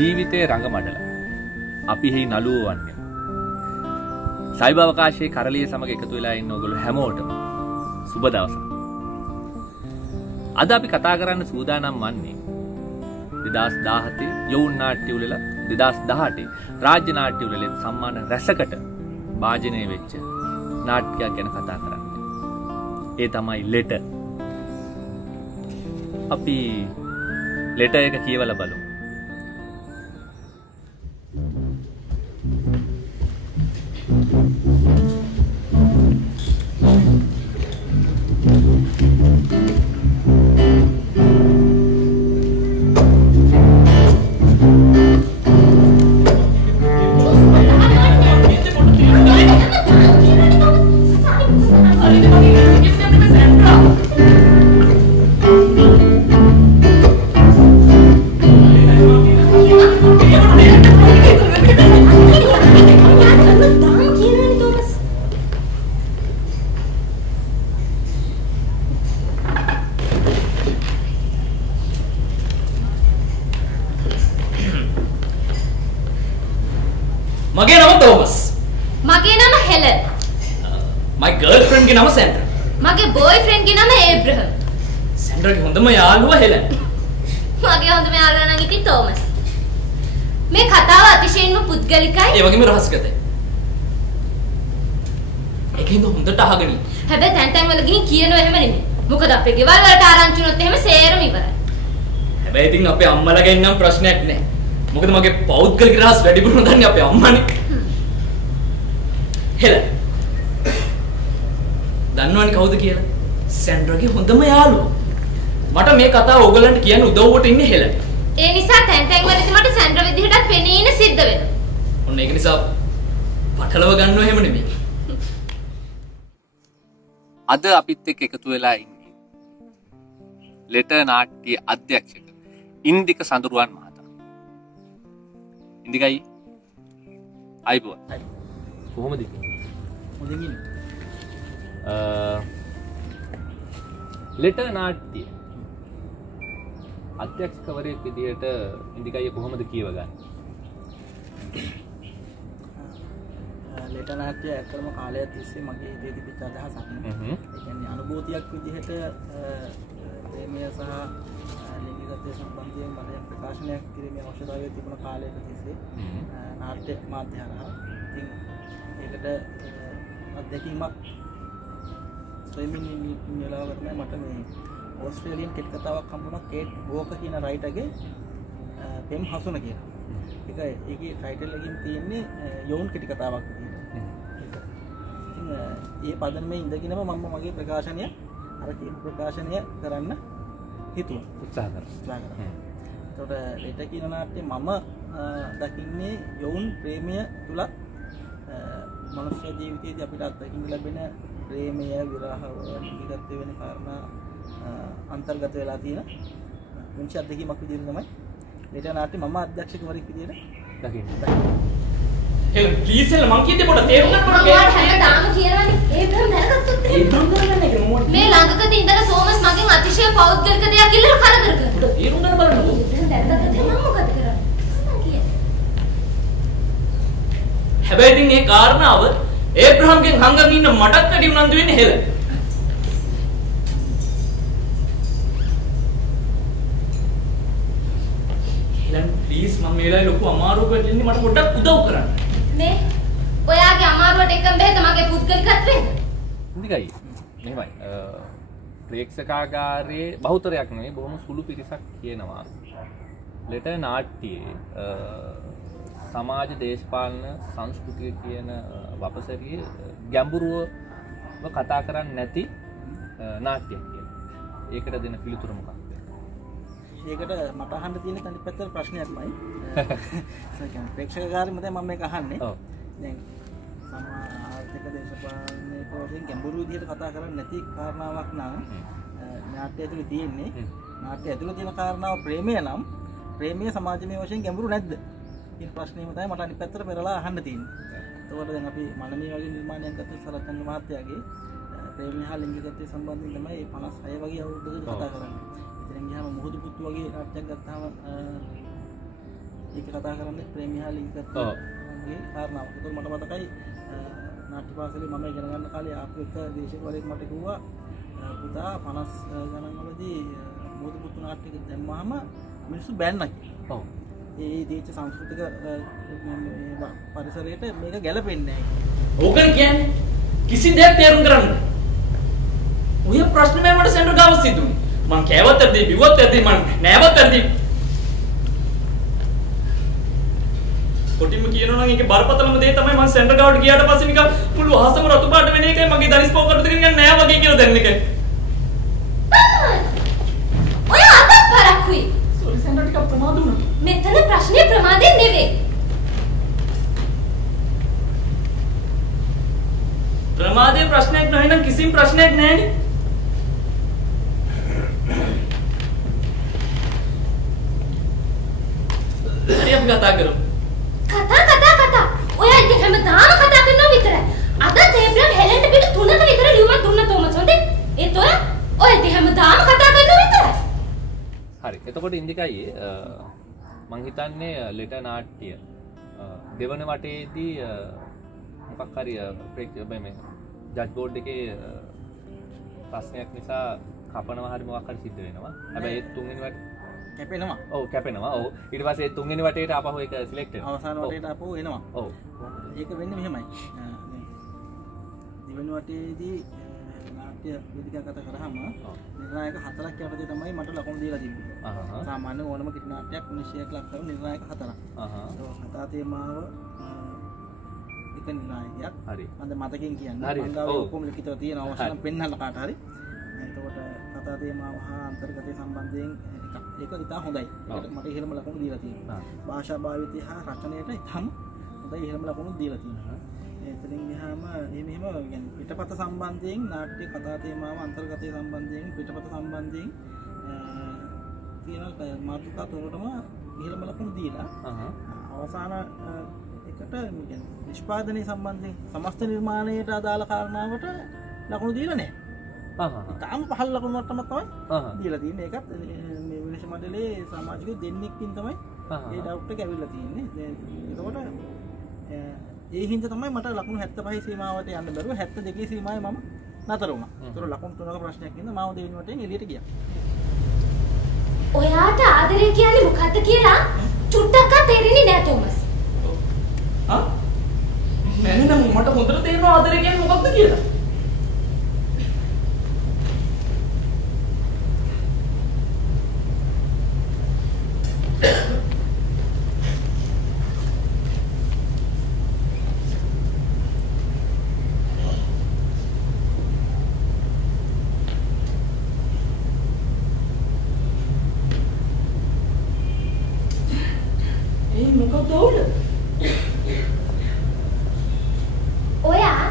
ජීවිතයේ රඟමඩල අපි හි නළුවෝ වන්නේ. සයිබ අවකාශයේ කරලිය සමග එකතු වෙලා ඉන්න ඕගොල්ලෝ හැමෝටම සුබ දවසක්. අද අපි කතා කරන්න සූදානම් වන්නේ 2017 යොවුන් නාට්‍ය උළෙල 2018 රාජ්‍ය නාට්‍ය උළෙලෙන් සම්මාන රැසකට භාජනය වෙච්ච නාට්‍යයක් ගැන කතා කරන්න. ඒ තමයි ලෙට. අපි ලෙට එක කියවලා බලමු. මගේ නම තෝමස්. මගේ නම හෙලන්. my girlfriend ගේ නම සැන්ඩ්‍රා. මගේ boyfriend ගේ නම ඒබ්‍රහම්. සැන්ඩ්‍රාගේ හොඳම යාළුවා හෙලන්. මගේ හොඳම යාළුවා නම් ඉතින් තෝමස්. මේ කතාව අතිශයින්ම පුද්ගලිකයි. ඒ වගේම රහස්ගතයි. ඒකෙන්ද හොඳට අහගෙන ඉන්න. හැබැයි තැන් වල ගිහින් කියනවා එහෙම නෙමෙයි. මොකද අපේ ගෙවල් වලට ආරංචි වුණොත් එහෙම සේරම ඉවරයි. හැබැයි ඉතින් අපේ අම්මලාගෙන් නම් ප්‍රශ්නයක් නැහැ. මොකද මගේ පෞද්ගලික රහස් වැඩිපුර දන්නේ අපේ අම්මානේ. හෙලන්. දන්නවනේ කවුද කියලා? සැන්ඩ්‍රාගේ හොඳම යාළුවා. මට මේ කතාව ඕගලන්ට කියන්න උදව්වට ඉන්නේ හෙලන්. ඒ නිසා තැන් වලදී මට සැන්ඩ්‍රා විදිහටත් පෙනී ඉන්න සිද්ධ වෙනවා. ඔන්න ඒක නිසා පටලව ගන්නව එහෙම නෙමෙයි. අද අපිත් එක්ක එකතු වෙලා ඉන්නේ ලෙට නාට්‍ය අධ්‍යක්ෂක ඉන්දික සඳරුවන් මහතා. ඉන්දිකයි අයිබෝ. කොහොමද ඉන්නේ? හොඳින් ඉන්නේ. ලෙට නාට්‍ය අධ්‍යක්ෂකවරයෙක් විදිහට ඉන්දිකයි කොහොමද කියවගන්නේ? ලෙට නාට්‍ය ඇත්තම කාලයක් තිස්සේ මගේ හිතේ තිබිච්ච අදහසක් නේ. ඒ කියන්නේ අනුභූතියක් විදිහට ප්‍රේමය සහ ලිංගිකත්වය සම්බන්ධයෙන් මට ප්‍රකාශනයක් කිරීමේ අවශ්‍යතාවය තිබුණ කාලයක තිස්සේ නාට්‍ය මාධ්‍ය හරහා ඉතින් ඒකට අත්දැකීමක් ස්විමින් ඉන්න වෙලාවක තමයි මට මේ ඕස්ට්‍රේලියන් කෙටි කතාවක් හම්බුණා කේට් වෝකර් කියන රයිටර්ගේ පෙම් හසුන කියලා. ඒකේ ටයිටල් එකකින් තියෙන්නේ යෝන් කෙටි කතාවක් විදිහට. ඉතින් ඒ පදනමේ ඉඳගෙනම මම මගේ ප්‍රකාශනය අර කියන ප්‍රකාශනය කරන්න හිතුවා. උත්සාහ කරා. එතකොට ලෙට කියන නාට්‍යය මම දකින්නේ යෝන් ප්‍රේමය තුලත් මනුෂ්‍ය ජීවිතයේදී අපිට අත්දකින්න ලැබෙන ප්‍රේමය විරහව නිගත වෙන කාරණා අන්තර්ගත වෙලා තියෙන මුංචි අත්දැකීමක් විදිහට තමයි ලෙට නාට්‍ය මම අධ්‍යක්ෂකවරයෙක් විදිහට දකින්නේ. හෙලන් ප්ලීස් හෙලන් මං කියන්නේ පොඩ තේරුම් ගන්න මම හැමදාම කියනවානේ ඒබ්‍රහම් දැනගත්තොත් ඒබ්‍රහම් ගන්න එක මොකද? මේ ළඟකදී ඉඳලා තෝමස් මගෙන් අතිශය පෞද්ගලික දෙයක් ඉල්ලලා කරදර කරනවා. තේරුම් ගන්න බලන්නකෝ. දැන් දැනගත්තොත් මම මොකද කරන්නේ? මම කියන්නේ. හැබැයි ඉතින් මේ කාරණාව ඒබ්‍රහම්ගෙන් හංගගෙන ඉන්න මටත් වැඩි උනන්දු වෙන්නේ හෙලන්. හෙලන් ප්ලීස් මම මේ වෙලාවේ ලොකු අමාරුවක ඉන්නේ මට පොඩ්ඩක් උදව් කරන්න. මේ ඔයාගේ අමාරුවට එකම බෙහෙත මගේ පුද්ගලිකත්වයේද? ඉන්දිකයි මෙහෙමයි ප්‍රේක්ෂකාගාරයේ බහුතරයක් නෙවෙයි බොහොම සුළු පිරිසක් කියනවා ලෙට නාට්‍යයේ සමාජ දේශපාලන සංස්කෘතිය කියන වපසරියේ ගැඹුරුව කතා කරන්නේ නැති නාට්‍යයක් කියලා. ඒකට දෙන පිළිතුර මොකක්ද? ඒකට මට අහන්න තියෙන අනිත් පැත්තට ප්‍රශ්නයක්මයි. ඒ කියන්නේ ප්‍රේක්ෂකකාරයෙම තමයි මම මේක අහන්නේ. ඔව්. දැන් ආර්ථික දේශපාලනයේ පොතෙන් ගැඹුරු විදිහට කතා කරන්නේ නැති කාරණාවක් නම් නාට්‍ය ඇතුලේ තියෙන්නේ. නාට්‍ය ඇතුලේ තියෙන කාරණාව ප්‍රේමය නම් ප්‍රේමය සමාජමය වශයෙන් ගැඹුරු නැද්ද? කියන ප්‍රශ්නේම තමයි මට අනිත් පැත්තට පෙරලා අහන්න තියෙන්නේ. එතකොට දැන් අපි මනමේ වගේ නිර්මාණයක් ගත්තොත් සලකන්නේ මහත්තයාගේ ප්‍රේමය හා ලිංගිකත්වය සම්බන්ධයෙන් තමයි 56 වගේ අවුරුද්දක කතා කරන්නේ. ඉතින් ගියාම මුහුදු පුතු වගේ නාට්‍යයක් ගත්තාම ඒක කතා කරන්නේ ප්‍රේමියා ලිංගිකත්වය ඔව්. ගේ කාරණාව. ඒතකොට මට මතකයි නාට්‍ය පාසලේ මම ඉගෙන ගන්න කාලේ ආපු එක දේශපාලකෙක් මට කිව්වා පුතා 50 ගණන් වලදී මෝදු පුතු නාට්‍යයක දැම්මහම මිනිස්සු බෑන්නා කියලා. ඔව්. ඒ දීච්ච සංස්කෘතික පරිසරයට මේක ගැලපෙන්නේ නැහැ. ඕකනේ කියන්නේ කිසි දෙයක් තේරුම් කරන්න ඔය ප්‍රශ්නේ මට සෙන්ටර් ගාව සිදුනේ මං කෑවත් ඇද්දි බිව්වත් ඇද්දි මං නෑවත් ඇද්දි කොටිම කියනවා නම් ඒකේ බරපතලම දේ තමයි මං සෙන්ටර් ගාවට ගියාට පස්සේ නිකන් මුළු අහසම රතු පාට වෙන එකයි මගේ දනිස් පොකට් එකේ නිකන් නෑ වගේ කියලා දැනෙන එකයි ඔය අතක් පරක්කුයි සෝරි සෙන්ටර් ටික ප්‍රමාද වුණා මෙතන ප්‍රශ්නේ ප්‍රමාදයෙන් නෙවෙයි ප්‍රමාදයේ ප්‍රශ්නයක් නැහැ නම් කිසිම ප්‍රශ්නයක් නැහැනේ හරි අපි කතා කරමු කතා ඔය ඉතින් හැමදාම කතා කරනවා විතරයි අද තේබ්‍රන් හෙලෙන්ට පිට 3ක විතර ලියුමක් දුන්නා තෝමස් හොඳේ ඒත් ඔය ඉතින් හැමදාම කතා කරනවා විතරයි හරි එතකොට ඉන්දිකයි මං හිතන්නේ ලෙට නාට්‍ය දෙවන වටේදී මොකක් හරි මේ ජජ් බෝඩ් එකේ ප්‍රශ්නයක් නිසා කපනවා හරි මොකක් හරි සිද්ධ වෙනවා හැබැයි ඒ තුන්වෙනි වටේ කැපෙනවා. ඔව් කැපෙනවා. ඔව් ඊට පස්සේ තුන්වෙනි වටේට ආපහු ඒක සිලෙක්ට් වෙනවා. අවසාන වටේට ආපහු එනවා. ඔව්. ඒක වෙන්නේ මෙහෙමයි. දෙවෙනි වටේදී නාට්‍ය වේදිකාව කතා කරාම නිර්ණායක 4ක් යටතේ තමයි මට ලකුණු දීලා තිබ්බේ. සාමාන්‍ය ඕනම කිටි නාට්‍යයක් 19ක් ලක් කරන නිර්ණායක 4ක්. කතා තේමාව එක නිර්ණායකයක්. හරි. මම මතකෙන් කියන්නේ. හරි. මංගාවේ ඔක්කොම ලිඛිතව තියෙන අවශ්‍ය නම් පෙන්නන්න කාට හරි. එතකොට කතා තේමාව හා අන්තර්ගතය සම්බන්ධයෙන් ඒක ඉතා හොඳයි. ඒකට මට ඉහළම ලකුණු දීලා තියෙනවා. භාෂා භාවිතය හා රචනයට ඉතාම හොඳයි ඉහළම ලකුණු දීලා තියෙනවා. එතනින් ගියාම මෙහෙම කියන්නේ පිටපත සම්බන්ධයෙන් නාට්‍ය කතා තේමාව අන්තර්ගතය සම්බන්ධයෙන් පිටපත සම්බන්ධයෙන් තියෙන මාතෘකා තුනටම ඉහළම ලකුණු දීලා අවසාන එකට කියන්නේ නිෂ්පාදනය සම්බන්ධයෙන් සමස්ත නිර්මාණයට අදාළ කාරණාවට ලකුණු දීලා නැහැ. තාම පහළ ලකුණු මට්ටමක් තමයි දීලා තියෙන්නේ. ඒකත් මේ විනිශ්චය මණ්ඩලයේ සමාජිකයෝ දෙන්නෙක්කින් තමයි ඒ ඩවුට් එක ඇවිල්ලා තියෙන්නේ. එතකොට ඒ හින්දා තමයි මට ලකුණු 75 සීමාවට යන්න බැරුව 72 සීමාවේ මම නතර වුණා. ඒතර ලකුණු 3ක ප්‍රශ්නයක් ඉඳන් මාව දෙවෙනි වටෙන් එළියට ගියා. ඔයාට ආදරේ කියන්නේ මොකද්ද කියලා චුට්ටක්වත් තේරෙන්නේ නෑ තෝමස්. හා? මම මට හොඳට තේරෙනවා ආදරේ කියන්නේ මොකක්ද කියලා. ඔයා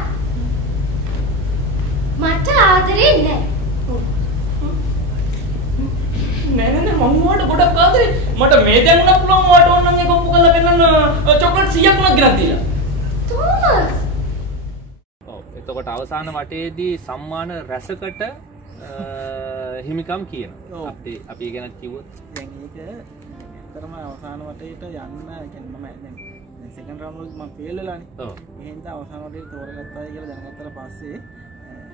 මට ආදරේ නෑ. නෑ මම ඔයාට ගොඩක් ආදරේ. මට මේ දැන් උනත් පුළුවන් ඔයාට ඕන නම් ඒක ඔප්පු කරලා පෙන්නන්න චොක්ලට් 100ක් උනත් ගෙනත් දීලා. තෝමස්. ඔව් එතකොට අවසාන වටේදී සම්මාන රැසකට හිමිකම් කියනවා. අපි ගැන කිව්වොත් දැන් ඒක ඇත්තටම අවසාන වටේට යන්න කියන්නේ මම දැන් සෙකන්ඩ් රවුන්ඩ් වලදී මම ෆේල් වෙලානේ. ඔව්. එහෙනම් අවසාන වටේට තෝරගත්තායි කියලා දැනගත්තට පස්සේ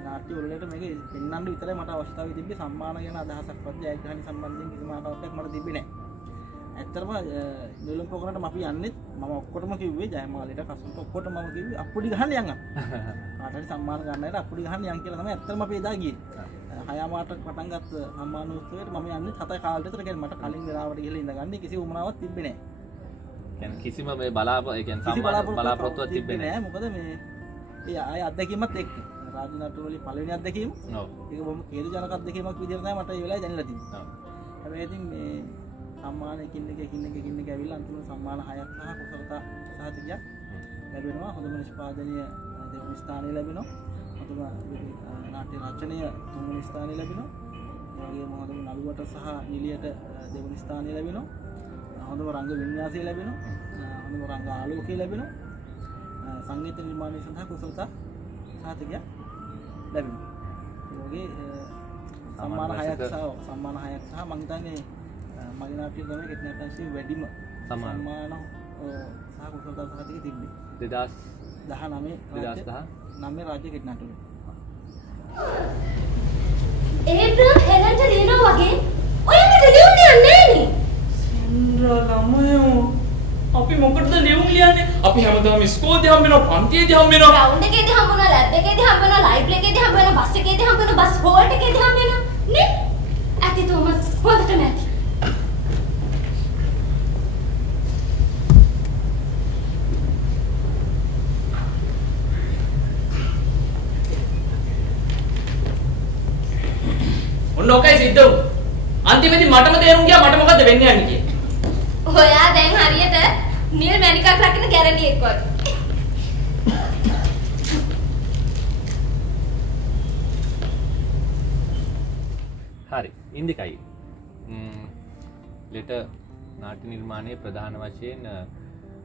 නාට්‍ය වලට මේක පෙන්වන්න විතරයි මට අවශ්‍යතාවය තිබ්බේ. සම්මාන ගැන අදහසක්වත් ජයග්‍රහණ සම්බන්ධයෙන් කිසිම ආකාරයක් මට තිබ්බේ නැහැ. ඇත්තටම නිලම් පොකරට අපි යන්නෙත් මම ඔක්කොටම කිව්වේ ජයමාලට කසුන්ට ඔක්කොටම මම කිව්වේ අප්පුඩි ගහන්න යන්න. කාට හරි සම්මාන ගන්නට අප්පුඩි ගහන්න යන්න කියලා තමයි ඇත්තටම අපි එදා ගියේ. 6 මාට පටන් ගත්ත සම්මාන උත්සවයට මම යන්නේ 7 කාලෙට විතර. කියන්නේ මට කලින් වෙලාවට ගිහලා ඉඳගන්නේ කිසි උමනාවක් තිබ්බේ නැහැ. කියන්නේ කිසිම මේ බලාපොරොත්තුවක් තිබ්බේ නැහැ. මොකද මේ ඒ ආය අත්දැකීමත් එක්ක රාජනාට්‍ය වල පළවෙනි අත්දැකීම. ඔව්. ඒක බොහොම ඛේදජනක අත්දැකීමක් විදිහට තමයි මට ඒ වෙලාවේ දැනෙලා තිබුණේ. ඔව්. හැබැයි ඉතින් මේ සම්මාන එකින් එක ඇවිල්ලා අන්තිම සම්මාන 6ක් සහ කුසලතා සහතිකයක් ලැබෙනවා. හොඳම නිෂ්පාදනීය දෙවන ස්ථානය ලැබෙනවා. හොඳම නාට්‍ය රචනය තුන්වෙනි ස්ථානය ලැබෙනවා. ඒ වගේම හොඳම නළුවට සහ නිලියට දෙවන ස්ථානය ලැබෙනවා. හොඳම රංග වින්‍යාසය ලැබෙනවා. හොඳම රංග ආලෝකය ලැබෙනවා. සංගීත නිර්මාණය සඳහා කුසලතා සහතිකයක් ලැබෙනවා. ඒ වගේ සම්මාන 6ක් සහ මම හිතන්නේ මගේ නාට්‍ය තමයි කෙටි නාට්‍යයේ වැඩිම සම්මාන සහ කුසලතා සහතික තිබ්බේ 2019 රාජ්‍ය කෙටි නාට්‍යවල. ඒබ්‍රහම් හෙලන්ට ලියනවා වගේ ඔය මට ලියුම් ලියන්නේ නෑනේ. සෙන්ඩ්‍රා ළමයෝ අපි මොකටද ලියුම් ලියන්නේ? අපි හැමදාම ඉස්කෝලේදී හම්බ වෙනවා, පන්තියේදී හම්බ වෙනවා. ග්‍රවුන්ඩ් එකේදී හම්බ වෙනවා, ලැබ් එකේදී හම්බ වෙනවා, ලයිබ්‍රරි එකේදී හම්බ වෙනවා, බස් එකේදී හම්බ වෙනවා, බස් හෝල්ට් එකේදී හම්බ වෙනවා. නේ? ඇති තෝමස් හොඳටම ඇති. ඔන්න ඔකයි සිද්ධ වුනේ. අන්තිමේදී මටම තේරුම් ගියා මට මොකද්ද වෙන්නේ යන්නේ කියලා. ඔයා දැන් හරියට නිල් මැණිකක් රකින්න ගැරන්ඩියෙක් වගේ. හරි ඉන්දිකයි ලෙට නාට්‍ය නිර්මාණයේ ප්‍රධාන වශයෙන්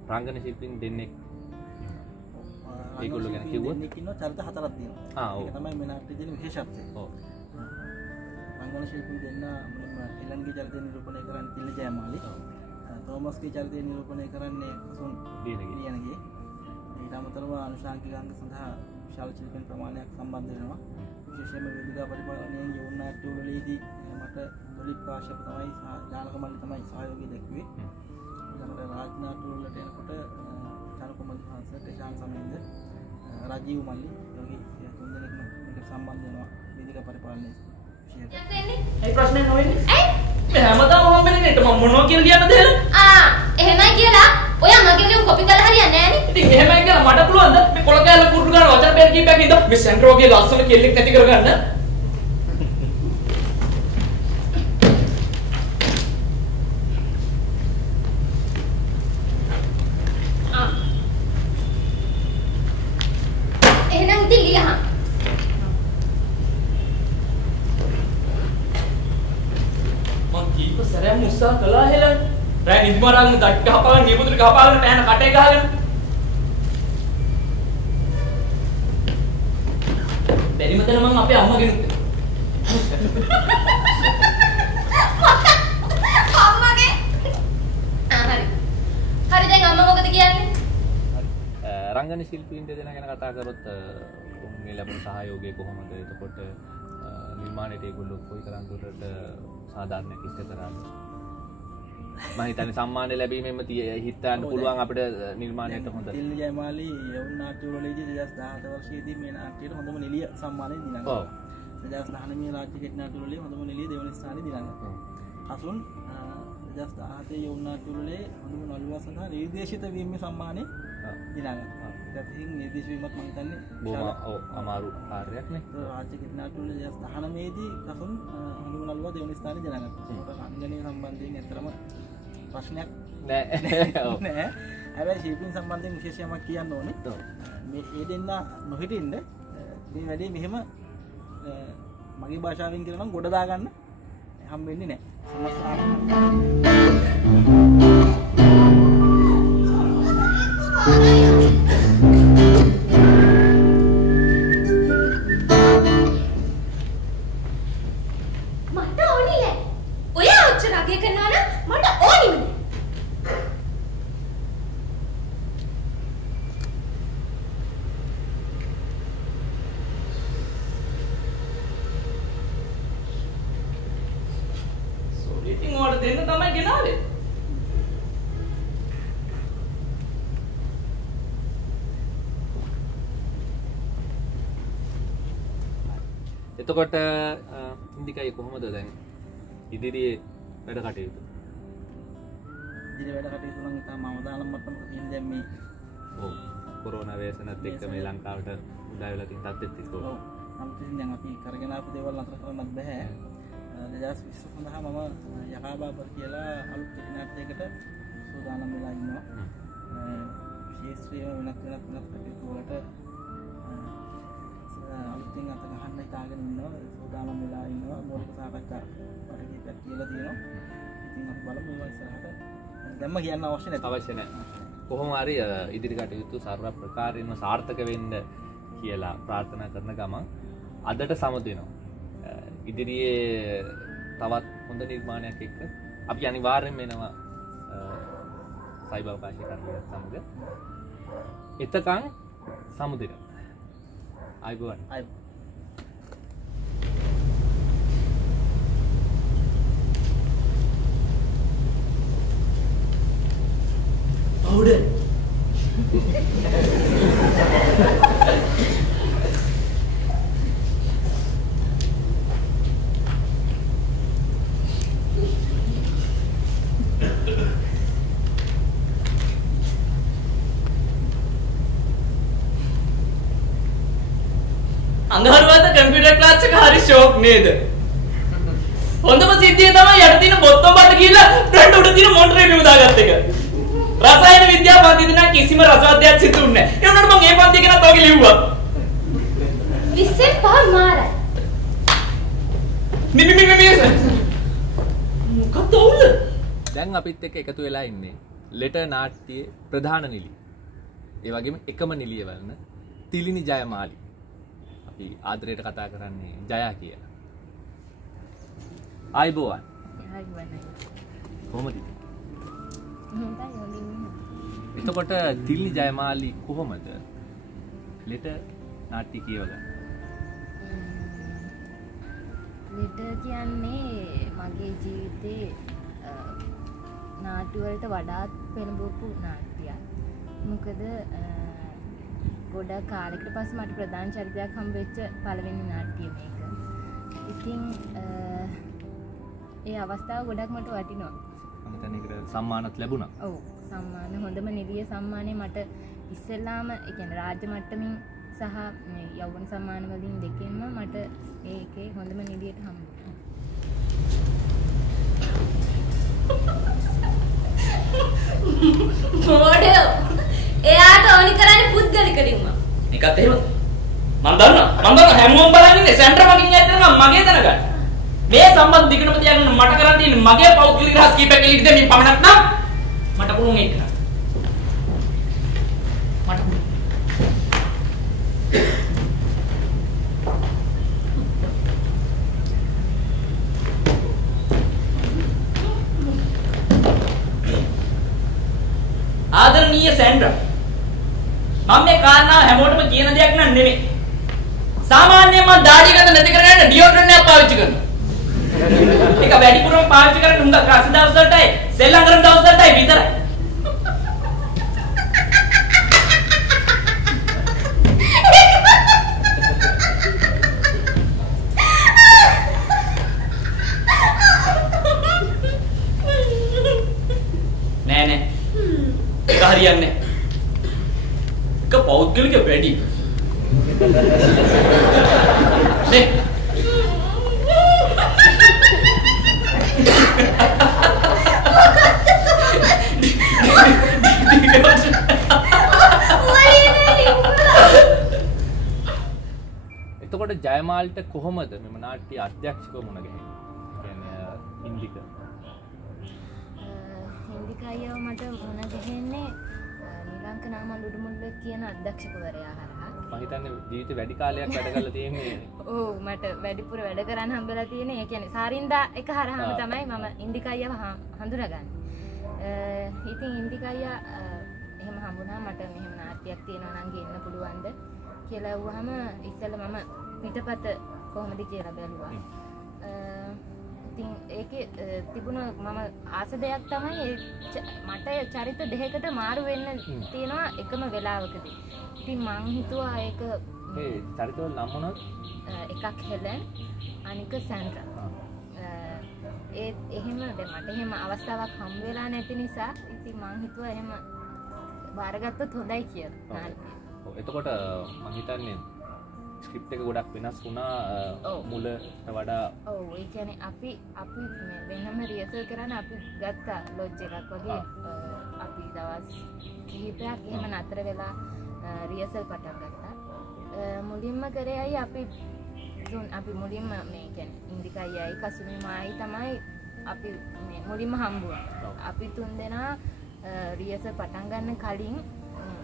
රංගන ශිල්පීන් දෙන්නෙක් ඒගොල්ලෝ ගැන කිව්වොත් දෙන්නෙක් ඉන්නවා චරිත 4ක් තියෙනවා. ඒක තමයි මේ නාට්‍යයේ තියෙන විශේෂත්වය. ඔව් රංගන ශිල්පී දෙන්න මුලින්ම එලන්ගේ චරිතය නිරූපණය කරන්නේ තිල්ල ජයමාලි. තෝමස්ගේ චරිතය නිරූපණය කරන්නේ අසුන් ලියනගේ. ඊට අමතරව අනුශාංකික අංග සඳහා විශාල ශිල්පීන් ප්‍රමාණයක් සම්බන්ධ වෙනවා. විශේෂයෙන්ම වේදිකා පරිපාලනයෙන් යොවුන් නාට්‍යවලදී මට දොලිප් කාශ්‍යප තමයි සහ ජානක මල්ලි තමයි සහයෝගය දැක්ුවේ. ඊළඟට රාජ් නාට්‍යවලට එනකොට චාරුකුමල් හංස, ටෙෂාන් සමින්ද, රජීව් මල්ලි යෝගී තුන්දෙනෙක්ම මේකට සම්බන්ධ වෙනවා වේදිකා පරිපාලනයේ. ඒ ප්‍රශ්නේ නොවෙන්නේ. ඇයි? මේ හැමදාම හම්බෙන්නේ නේද? මම මොනවා කියලා ලියන්නද කියලා? එහෙමයි කියලා. ඔයා මගේ ලියුම් කොපි කරලා හරියන්නේ නෑනේ. ඉතින් එහෙමයි කියලා මට පුළුවන්ද මේ කොළ කෑල්ල කුරුටු ගන්න වචන පෙර කීපයක් ඉඳ මේ සෙන්ට්‍රෝගේ ලස්සන කෙල්ලෙක් නැති කරගන්න? එහෙනම් ඉතින් ලියහන්. මං කීප සැරයක් උත්සාහ කළා හෙලන්. රෑ නිදිමරාගෙන දක් ගහපාගෙන නියපොතුට ගහපාගෙන පෑන කටේ ගහගෙන. බැරිම තැන මං අපේ අම්මගෙනුත් අම්මගේ. හරි. හරි දැන් අම්මා මොකද කියන්නේ? රංගන ශිල්පීන් දෙදෙනා ගැන කතා කරොත් උන්ගේ ලැබුණු සහයෝගය කොහොමද? එතකොට නිර්මාණයට ඒගොල්ලෝ කොයිතරම් දුරට සාධාරණයක් ඉෂ්ට කරාද? මම හිතන්නේ සම්මාන ලැබීමෙන්ම හිතන්න පුළුවන් අපිට නිර්මාණයට හොඳ. තිල්ල ජයමාලි යවුන් නාට්‍යවලදී 2017 වර්ෂයේදී මේ නාට්‍යයට හොඳම නිලිය සම්මානය දිනනවා. ඔව්. 2019 රාජ්‍ය කෙටි නාට්‍යවලදී හොඳම නිලිය දෙවන ස්ථානයේ දිනනවා. අසුන් 2017 යවුන් නාට්‍යවලදී හොඳම නළුවා සඳහා නිර්දේශිත වීමේ සම්මානය දිනනවා. ඒකත් නිර්දේශ වීමත් මම හිතන්නේ බොහොම අමාරු කාර්යයක් නේ. රාජ්‍ය කෙටි නාට්‍යවලදී 2019 දී අසුන් හොඳම නළුවා දෙවන ස්ථානයේ දිනනවා. ඒක රංගනයේ සම්බන්ධයෙන් ඇත්තටම ප්‍රශ්නයක් නෑ. හැබැයි ශිල්පීන් සම්බන්ධයෙන් විශේෂයක් කියන්න ඕනේ. මේ ඒ දෙන්න නොහිටින්න මේ වැඩේ මෙහෙම මගේ භාෂාවෙන් කියනවා නම් ගොඩ දාගන්න හම්බෙන්නේ නෑ. මට ඕනිලේ. ඔයා ඔච්චර අගය කරනවා නම් මට ඕනිම නෑ. ඉතින් ඔයාලට දෙන්න තමයි ගෙනාවේ. එතකොට ඉන්දිකයි කොහොමද දැන් ඉදිරියේ වැඩ කටයුතු? ඉදිරියේ වැඩ කටයුතු නම් ඉතින් මම දාලා මට්ටමක තියෙන දැන් මේ ඔව් කොරෝනා වේසනත් එක්ක මේ ලංකාවට උදා වෙලා තියෙන තත්ත්වෙත් එක්ක ඔව් අම්තින් දැන් අපි කරගෙන ආපු දේවල් නතර කරන්නත් බෑ. 2020 සඳහා මම යකා බාබර් කියලා අලුත් කෙටි නාට්‍යයකට සූදානම් වෙලා ඉන්නවා. ශාස්ත්‍රීය වෙනත් කටයුතු වලට අලුතින් අත ගහන්න හිතාගෙන ඉන්නවා. සූදානම් වෙලා ඉන්නවා. මූලික සාකච්ඡා පරිදි කියලා තියෙනවා. ඉතින් අපි බලමු මේවා ඉස්සරහට දැම්ම කියන්න අවශ්‍ය නැහැ. කොහොම හරි ඉදිරි කටයුතු සර්ව ප්‍රකාරයෙන්ම සාර්ථක වෙන්න කියලා ප්‍රාර්ථනා කරන ගමන් අදට සමදිනවා. ඉදිරියේ තවත් හොඳ නිර්මාණයක් එක්ක අපි අනිවාර්යෙන් වෙනවා සයිබවකාශය කරලියත් සමඟ එතකං සමුදිර අයිබුවන් powder අඟහරුවාද කම්පියුටර් ක්ලාස් එක හරි ෂෝක් නේද? හොඳම සිද්ධිය තමයි යට තියෙන බොත්තම් බඩ ගිහිල්ලා බ්‍රෙඩ් උඩ තියෙන මොන්ටරේ බිම දාගත්ත එක. රසායන විද්‍යාව පන්තියේදී නම් කිසිම රසවත්යක් සිදුුන්නේ නැහැ. ඒ වුණාට මම මේ පන්තිය ගැනත් ඔයගෙ ලිව්වා. 25 මාරයි. මොකක්ද උල? දැන් අපිත් එක්ක එකතු වෙලා ඉන්නේ ලෙටර් නාට්‍යයේ ප්‍රධාන නිලිය. ඒ වගේම එකම නිලිය වලන තිලිනි ජයමාලි. අපි ආදරයට කතා කරන්නේ ජයා කියලා. ආයිබෝවන්. ආයිබෝවන්. කොහොමද? හොඳයි හොඳින්. එතකොට තිලිනි ජයමාලි කොහොමද ලෙටර් නාට්‍ය කියවගන්නේ? ලෙටර් කියන්නේ මගේ ජීවිතේ නාට්‍ය වලට වඩාත් පෙළඹවපු නාට්‍යයක්. මොකද ගොඩක් කාලයකට පස්සේ මට ප්‍රධාන චරිතයක් හම්බෙච්ච පළවෙනි නාට්‍ය මේක. ඉතින් ඒ අවස්ථාව ගොඩක් මට වටිනවා. මම දැන් ඒකට සම්මානත් ලැබුණා. ඔව් සම්මාන හොඳම නිලිය සම්මානය මට ඉස්සෙල්ලාම ඒ කියන්නේ රාජ්‍ය මට්ටමින් සහ යෞවන සම්මාන වලින් දෙකෙන්ම මට ඒකේ හොඳම නිලියට හම්බුණා. මොඩල් එයාට ඕනි කරන්නේ පුද්ගලික ලියුම. ඒකත් එහෙමද? මම දන්නවා හැමෝම බලන් ඉන්නේ සෙන්ටර් මගින් ඇත්තට මගේ දැනගන්න. මේ සම්බන්ධ දිගටම තියාගන්න මට කරන් තියෙන්නේ මගේ පෞද්ගලික රහස් කීපයක් එළියට දෙමින් පමණක් නම් මට පුළුවන් ඒක නෑ. මට පුළුවන්. ආදරණීය සෙන්ටර් මම මේ කාරණා හැමෝටම කියන දෙයක් නන් නෙමෙයි. සාමාන්‍යයෙන් මම දාඩිය ගත නැති කරගෙන ඩියෝඩ්‍රන්ට් එකක් පාවිච්චි කරනවා. ඒක වැඩිපුරම පාවිච්චි කරන්නේ උංගක් රස දවස් වලටයි සෙල්ලම් කරන දවස් වලටයි විතරයි. නෑ නෑ. ඒක හරියන්නේ නෑ. එක පෞද්ගලික වැඩි නේ එතකොට ජයමාල්ට කොහොමද මෙම නාට්‍ය අධ්‍යක්ෂකව මුණ ගැහෙන්නේ? කියන්නේ ඉන්දික අයියව මට මුණ ගැහෙන්නේ නිලංක නාමල් උඩුමුල්ල කියන අධ්‍යක්ෂකවරයා හරහා. මම හිතන්නේ ජීවිතේ වැඩි කාලයක් වැඩ කරලා තියෙන්නේ. ඔව් මට වැඩිපුර වැඩ කරන්න හම්බෙලා තියෙන්නේ. ඒ කියන්නේ සාරින්දා එක හරහාම තමයි මම ඉන්දික අයියව හඳුනාගන්නේ. ඉතින් ඉන්දික අයියා එහෙම හම්බුණා මට මෙහෙම නාට්‍යයක් තියෙනවා නම් ගෙන්න පුළුවන්ද කියලා අහුවාම ඉස්සෙල්ලා මම පිටපත කොහොමද කියලා බැලුවා. ඉතින් ඒකේ තිබුණ මම ආස දෙයක් තමයි මට චරිත දෙකකට මාරු වෙන්න තියෙනවා එකම වෙලාවකදී. ඉතින් මං හිතුවා ඒක මේ චරිතවල නම් මොනවද? එකක් හෙලන් අනික සැන්ඩ්‍රා. එහෙම දැන් මට එහෙම අවස්ථාවක් හම්බ වෙලා නැති නිසා ඉතින් මං හිතුවා එහෙම බාරගත්තොත් හොඳයි කියලා. ඔව් එතකොට මං හිතන්නේ ස්ක්‍රිප්ට් එක ගොඩක් වෙනස් වුණා මුලට වඩා. ඔව් ඒ කියන්නේ අපි වෙනම රියසල් කරන්න අපි ගත්තා ලොජ් එකක් වගේ අපි දවස් කිහිපයක් එහෙම නතර වෙලා රියසල් පටන් ගත්තා. මුලින්ම කරේ අය අපි මුලින්ම මේ කියන්නේ ඉන්දිකයියි කසුනිමායි තමයි අපි මේ මුලින්ම හම්බුනේ. අපි තුන් දෙනා රියසල් පටන් ගන්න කලින්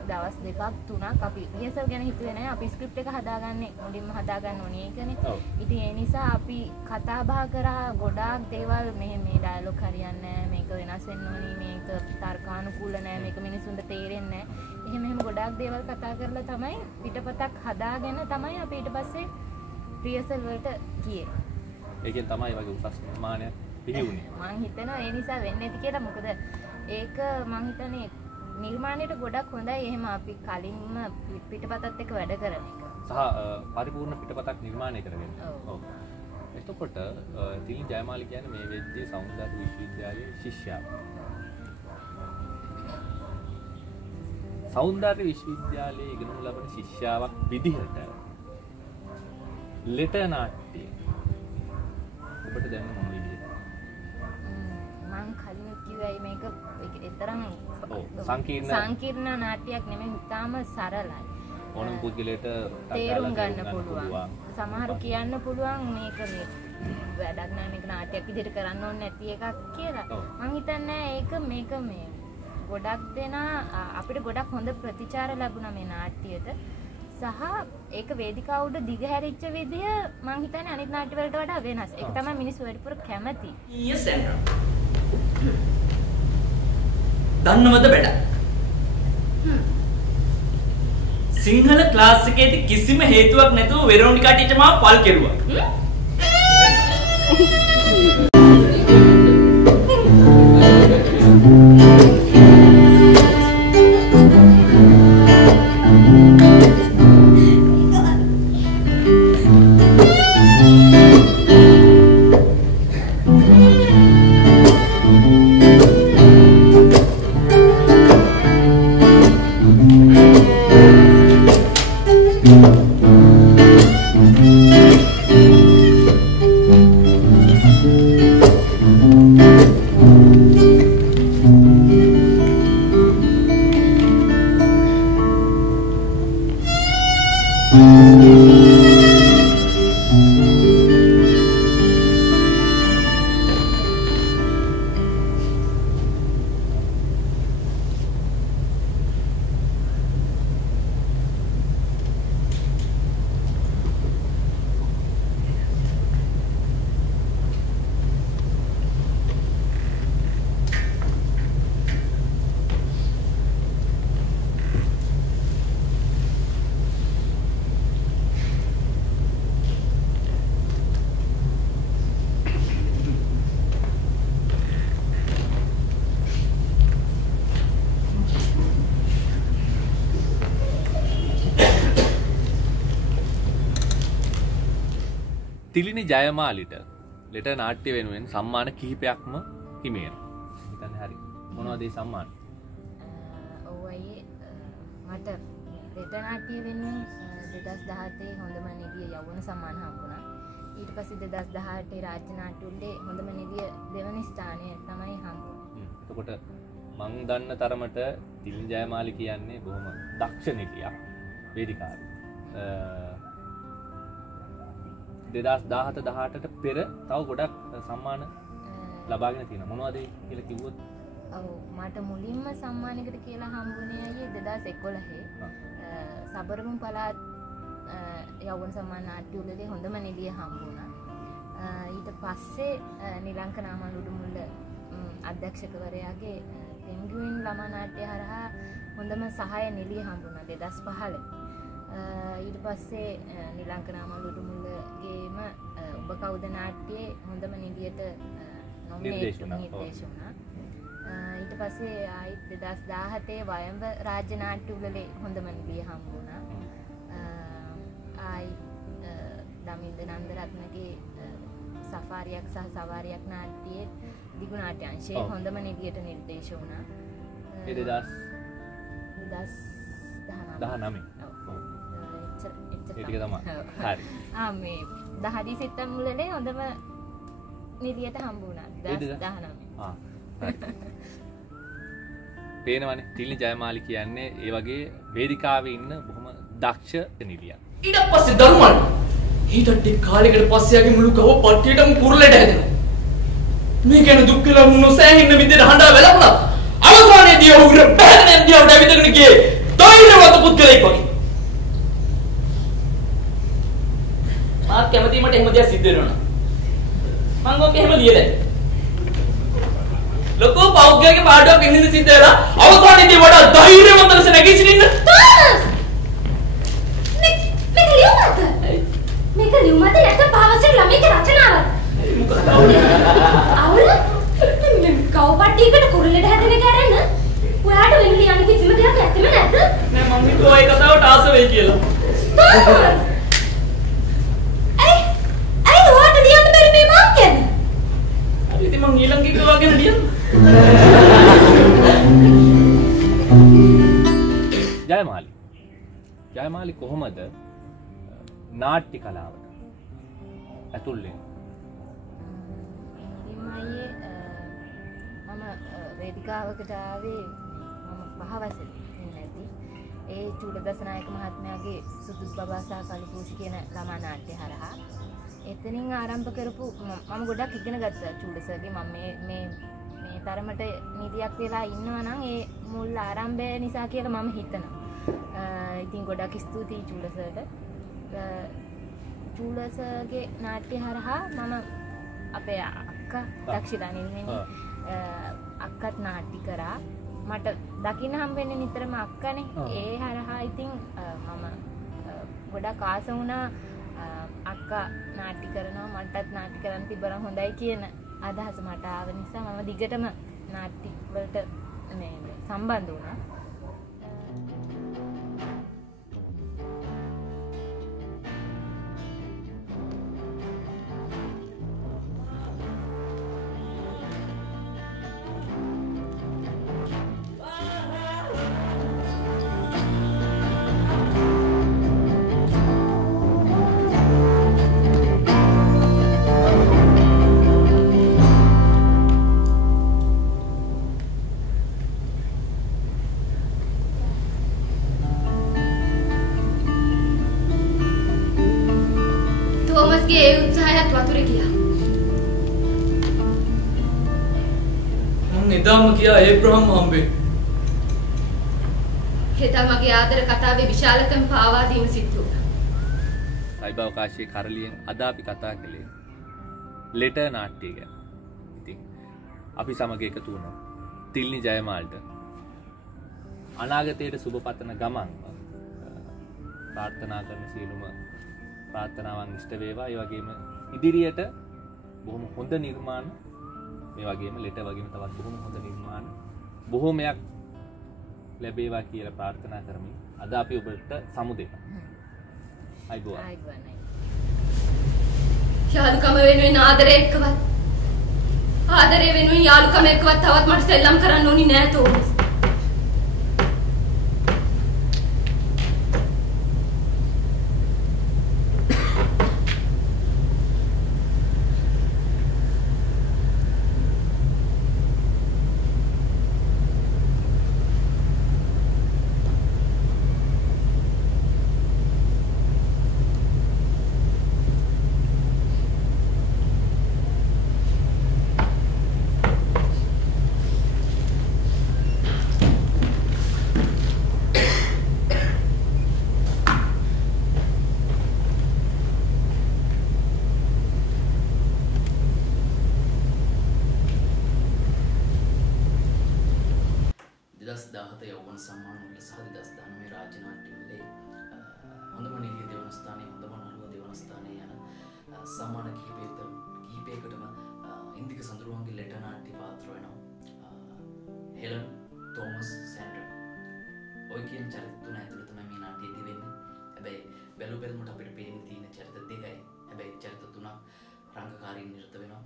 දවස් දෙකක් තුනක් අපි රිහර්සල් ගැන හිතුවේ නැහැ. අපි ස්ක්‍රිප්ට් එක හදාගන්නේ මුලින්ම හදාගන්න ඕනේ ඒකනේ. ඉතින් ඒ නිසා අපි කතා බහ කරා ගොඩාක් දේවල් මේ ඩයලොග් හරියන්නේ නැහැ. මේක වෙනස් වෙන්න ඕනි. මේක තර්කානුකූල නැහැ. මේක මිනිස්සුන්ට තේරෙන්නේ නැහැ. එහෙම ගොඩාක් දේවල් කතා කරලා තමයි පිටපතක් හදාගෙන තමයි අපි ඊට පස්සේ රිහර්සල් වලට ගියේ. ඒකෙන් තමයි වගේ උසස් ප්‍රමාණයක් පිළි වුණේ. මම හිතනවා ඒ නිසා වෙන්නේ නැති කියලා. මොකද ඒක මම හිතන්නේ නිර්මාණයට ගොඩක් හොඳයි. එහෙම අපි කලින්ම පිටපතත් එක්ක වැඩ කරන එක. සහ පරිපූර්ණ පිටපතක් නිර්මාණය කරගෙන. ඔව්. එතකොට තිලින් ජයමාලි කියන්නේ මේ වෙද්දී සෞන්දර්ය විශ්වවිද්‍යාලයේ ශිෂ්‍යයා. සෞන්දර්ය විශ්වවිද්‍යාලයේ ඉගෙනු ලබන ශිෂ්‍යාවක් විදිහට ලෙටර් නාට්‍ය ඔබට දැනෙන මොන විදිහද? මම කලින් කිව්වයි මේක ඒතරම් සංකීර්ණ නාට්‍යයක් නෙමෙයි. ඉතාම සරලයි. ඕනම පුද්ගලයාට තේරුම් ගන්න පුළුවන්. සමහරු කියන්න පුළුවන් මේක මේ වැඩක් නෑ මේක නාට්‍යයක් විදිහට කරන්න ඕනේ නැති එකක් කියලා. මම හිතන්නේ ඒක මේක මේ ගොඩක් දෙනා අපිට ගොඩක් හොඳ ප්‍රතිචාර ලැබුණා මේ නාට්‍යයට. සහ ඒක වේදිකාව උඩ දිගහැරිච්ච විදිය මම හිතන්නේ අනිත් නාට්‍ය වලට වඩා වෙනස්. ඒක තමයි මිනිස්සු වැඩිපුර කැමති. ඊයේ සෙන්ටර්. දන්නවද බඩ? සිංහල ක්ලාස් එකේදී කිසිම හේතුවක් නැතුව වෙරෝනිකා ටීචර් මාව පල් කෙරුවා. තිලිනි ජයමාලිට ලෙටර් නාට්‍ය වෙනුවෙන් සම්මාන කිහිපයක්ම හිමි වෙනවා. හිතන්නේ හරි. මොනවද ඒ සම්මාන? ඔව් අයියේ මට ලෙටර් නාට්‍ය වෙනුවෙන් 2017 හොඳම නිළිය යවුණ සම්මාන හම්බුණා. ඊට පස්සේ 2018 රාජ්‍ය නාට්‍ය උළෙලේ හොඳම නිළිය දෙවනි ස්ථානය තමයි හම්බුනේ. එතකොට මං දන්න තරමට තිලිනි ජයමාලි කියන්නේ බොහොම දක්ෂ නිළියක් වේදිකාවේ. 2017-18ට පෙර තව ගොඩක් සම්මාන ලබාගෙන තියෙනවා. මොනවද කියලා කිව්වොත්? ඔව් මට මුලින්ම සම්මානයකට කියලා හම්බුනේ අයියේ 2011 සබරමුන් පළාත් යවුණ සම්මාන නාට්‍ය උළෙලේ හොඳම නිළිය හම්බුණා. ඊට පස්සේ නිලංක නාමලුඩුමුල්ල අධ්‍යක්ෂකවරයාගේ පෙන්ගුයින් ළමා නාට්‍ය හරහා හොඳම සහාය නිළිය හම්බුණා 2015. ඊට පස්සේ නිලංක නාමලුඩුමුල්ලගේම ඔබ කවුද නාට්‍යයේ හොඳම නිළියට නොමිනේට් වුණා. ඊට පස්සේ ආයිත් 2017 වයඹ රාජ්‍ය නාට්‍ය උළෙලේ හොඳම නිළිය හම්බුණා. ආයි දමින්ද නන්දරත්නගේ සෆාරියක් සහ සවාරියක් නාට්‍යයේ දිගු නාට්‍ය අංශයේ හොඳම නිළියට නිර්දේශ වුණා. ඒ 2019. ඒක තමයි. හරි. මේ 10 සිත්තම් මුලනේ හොඳම නිළියට හම්බ වුණා 2019. හරි. පේනවනේ තිලිනි ජයමාලි කියන්නේ ඒ වගේ වේදිකාවේ ඉන්න බොහොම දක්ෂ නිළියක්. ඊට පස්සේ ධර්මල් ඊට ටික කාලයකට පස්සේ යගේ මුළු ගව පට්ටියටම කුරුල්ලට හැදෙනවා. මේ ගැන දුක් කියලා නොසෑහෙන්න විදිහට හඬා වැළපුණා. අවසානයේදී උග්‍ර පැහැදෙන දියවට ඇවිදගෙන ගියේ ධෛර්යවත් පුද්ගලෙක් වගේ. මාත් කැමති මට එහෙම දෙයක් සිද්ධ වෙනවා. මං ඔක එහෙම ලියලා. ලොකෝ පෞද්ගලික පාඩුවක් ඉන්න සිද්ධ වෙලා අවසානයේදී වඩා ධෛර්යවත් ලෙස නැගී සිටින්න. මේක ලියුමද? මේක ලියුමද නැත්නම් පාවසේ ළමයිගේ රචනාවක්ද? අවුල? මේ කවපට්ටියකට කුරුල්ලෙට හැදෙන කරන්න ඔයාට වෙන ලියන්න කිසිම දෙයක් ඇත්තෙම නැද්ද? නෑ මම හිතුවා ඒ කතාවට ආස වෙයි කියලා. ඇයි ඔයාට ලියන්න බැරි මේ මං කියන්නේ? හරි ඉතින් මං ඊළඟ එක වගේ ලියන්න. ජයමාලි කොහොමද නාට්‍ය කලාවට ඇතුල් වෙන්නේ? මම වේදිකාවකට ආවේ මම පහවසෙන් ඉඳි. ඒ චූලදසනායක මහත්මයාගේ සුදුත් බබාසා කලිපූසි කියන ළමා නාට්‍ය හරහා එතනින් ආරම්භ කරපු මම ගොඩක් ඉගෙන ගත්තා චූලසර්ගේ. මම මේ තරමට නිදියක් වෙලා ඉන්නවා නම් ඒ මුල් ආරම්භය නිසා කියලා මම හිතනවා. ඉතින් ගොඩක් ස්තුතියි චූලසර්ට. චූලසර්ගේ නාට්‍ය හරහා මම අපේ අක්කා දක්ෂිතා නිල්මනි අක්කත් නාට්‍ය කරා. මට දකින්න හම්බෙන්නේ නිතරම අක්කනේ. ඒ හරහා ඉතින් මම ගොඩක් ආස වුණා අක්කා නාට්‍ය කරනවා මටත් නාට්‍ය කරන්න තිබ්බනම් හොඳයි කියන අදහස මට ආව නිසා මම දිගටම නාට්‍ය වලට සම්බන්ධ වුණා. ඒ උත්සාහයත් වතුරේ ගියා. මං එදාම ගියා ඒබ්‍රහම් හම්බෙන්. හෙට මගේ ආදර කතාවේ විශාලකම් පාවා දීම සිද්ධ වුණා. සයිබවකාශයේ කරලියෙන් අද අපි කතා කළේ ලෙටර් නාට්‍ය ගැන. ඉතින් අපි සමග එකතු වුණා තිල්නි ජයමාල්ට අනාගතයට සුබ පතන ගමන් ප්‍රාර්ථනා කරන සියලුම ප්‍රාර්ථනාවන් ඉෂ්ට වේවා. ඒ වගේම ඉදිරියට බොහොම හොඳ නිර්මාණ මේ වගේම ලෙටර් වගේම තවත් බොහොම හොඳ නිර්මාණ බොහොමයක් ලැබේවා කියලා ප්‍රාර්ථනා කරමින් අද අපි ඔබට සමු දෙනවා. අයිබෝවන්. යාළුකම වෙනුවෙන් ආදරය එක්කවත් ආදරය වෙනුවෙන් යාළුකම එක්කවත් තවත් මට සෙල්ලම් කරන්න ඕනි නෑ තෝමස්. සම්මාන කිහිපයකටම ඉන්දික සඳරුවන්ගේ ලෙටර් නාට්‍ය පාත්‍ර වෙනවා. Helen Thomas සැන්ඩර්. ඔය කියන චරිත තුන ඇතුළත තමයි මේ නාට්‍යයේදී වෙන්නේ. හැබැයි බැලු බැලමුට අපිට පේන්න තියෙන චරිත දෙකයි. හැබැයි චරිත තුනක් රංගකාරීන් නිරත වෙනවා.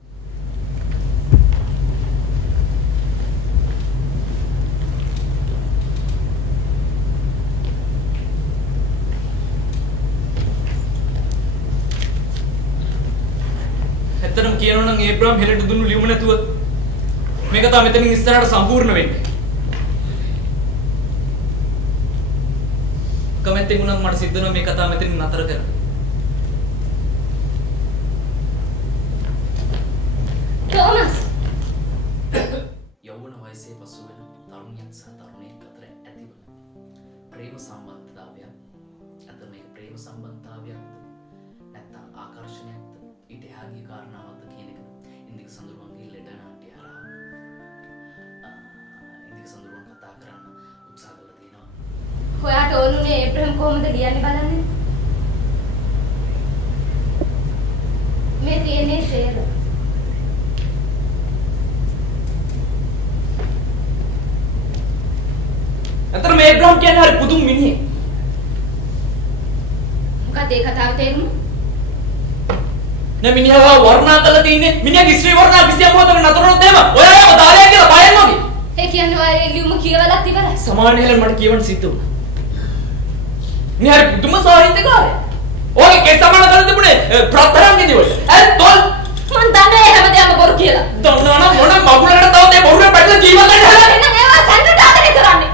ඇත්තටම කියනවා නම් ඒබ්‍රහම් හෙලට දුන්නු ලියුම නැතුව මේක තමයි මෙතනින් ඉස්සරහට සම්පූර්ණ වෙන්නේ. කමෙන්ට් එක උනත් මට සිද්ධ වෙනවා මේ කතාව මෙතනින් නතර කරන්න. තෝමස් යෞවන වයසේ පසු වෙන තරුණියක් සහ තරුණියක් අතර ඇතිවන ප්‍රේම සඳරුවන්ගේ ලෙටර් නාට්‍ය හරහා ඉන්දික සඳරුවන් කතා කරන්න උත්සාහ කරලා තියෙනවා. ඔයාට ඕනුනේ ඒබ්‍රහම් කොහොමද ලියන්නේ බලන්න. මේ තියෙන්නේ සේර. අතන මේ ඒබ්‍රහම් කියන්නේ හරි පුදුම මිනිහෙක්. මොකද ඒ කතාවේ තේරුම? නේ මිනිහා වර්ණනා කරලා තින්නේ මිනිහාගේ ස්ත්‍රී වර්ණනා 29 මොහොතක නතරුනොත් එහෙම ඔයාලම දාලයක් කියලා බයෙන් වගේ. ඒ කියන්නේ ඔයා ලියුම කියවලත් ඉවරයි. සමාන හෙලන් මට කියවන්න සිද්ධ වුණා. නේ හරි පුදුම සාහිත්‍යකාරය. ඔයගේ කෙස් සමාන කරලා තිබුණේ ප්‍රතරංගෙදී වල. ඇයි තොල් මන් දන්නේ හැමදේම බොරු කියලා. දන්නා නම් මොන මගුලකට තව මේ බොරුවේ පැටලලා ජීවත් වෙන්න හදලා. එන්න මේවා සැන්ඩට ආදරේ කරන්නේ.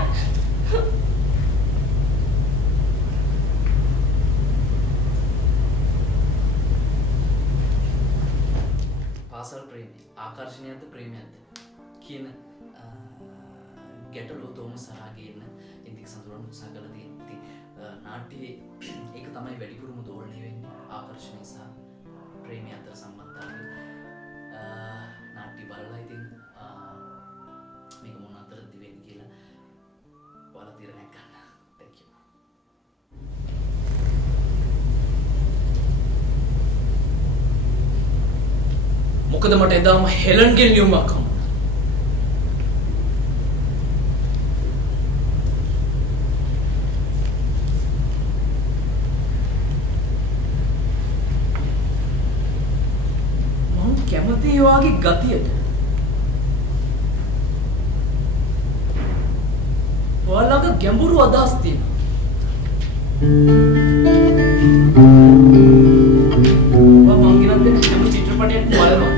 පාසල් ප්‍රේමී ආකර්ෂණයක්ද ප්‍රේමයක්ද කියන ගැටලුව තෝමස් හරහා ගේන්න ඉන්දික සඳරුවන් උත්සාහ කරලා තියෙනවා. නාට්‍යයේ ඒක තමයි වැඩිපුරම දෝලණය වෙන්නේ ආකර්ෂණය සහ ප්‍රේමය අතර සම්බන්ධතාවය. නාට්‍ය බලලා ඉතින් මේක මොන අතරද වෙන්නේ කියලා ඔයාලා තීරණයක් ගන්න. Thank you. මොකද මට එදාම හෙලන්ගෙන් ලියුමක් හම්බුණා. මම කැමති ඒ වගේ ගතියට. ඔයාලගේ ගැඹුරු අදහස් තියෙනවා. මං ගෙනත් දෙන හැම චිත්‍රපටයක්ම බලනවා.